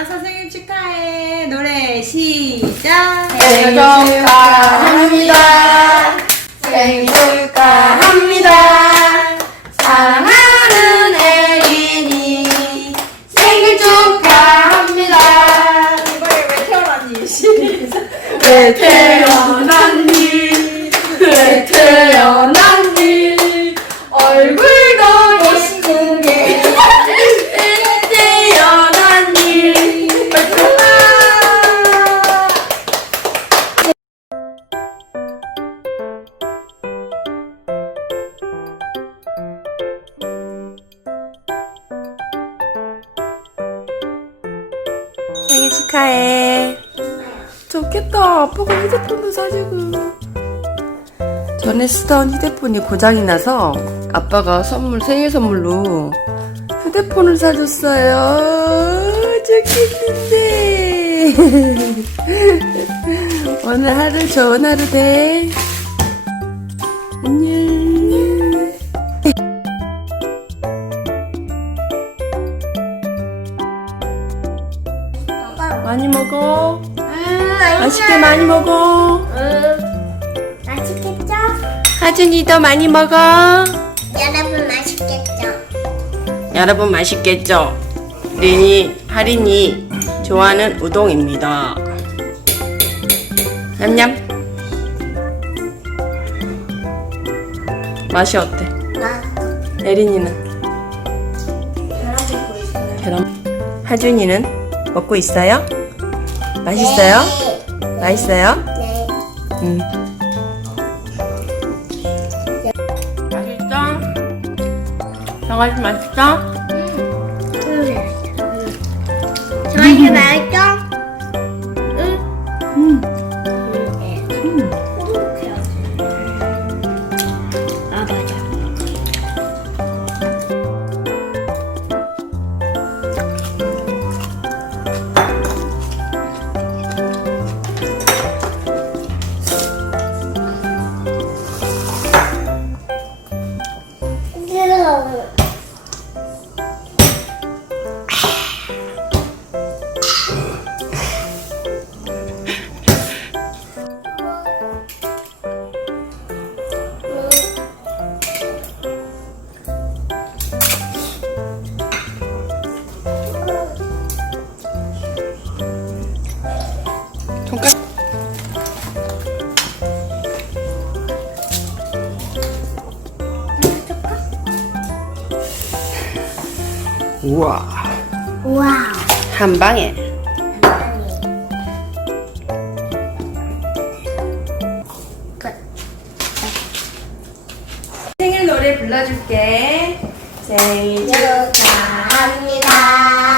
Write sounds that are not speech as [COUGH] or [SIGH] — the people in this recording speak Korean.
엄마 선생님 축하해. 노래 시작. 네, 생일 축하합니다. 생일 축하합니다. 사랑하는 애린이 생일 축하합니다. 이번에 왜 태어났니? 네, 왜 태어났니? 생일 축하해. 좋겠다. 아빠가 휴대폰도 사주고. 전에 쓰던 휴대폰이 고장이 나서 아빠가 선물, 생일 선물로 휴대폰을 사줬어요. 좋겠는데. [LAUGHS] 오늘 하루 좋은 하루 돼. 안녕. 많이 먹어. 맛있게 많이 먹어. 맛있겠죠? 하준이도 많이 먹어. 여러분 맛있겠죠? 여러분 맛있겠죠? 린이, 하린이 좋아하는 우동입니다. 냠냠. 맛이 어때? 나 에린이는? 그럼 하준이는 먹고 있어요? 맛있어요? 맛있어요? 네. 음. 맛있어? 정아지 맛있어? 저희 맛있죠? 우와 우와. 한 방에 생일 노래 불러줄게. 생일 축하합니다.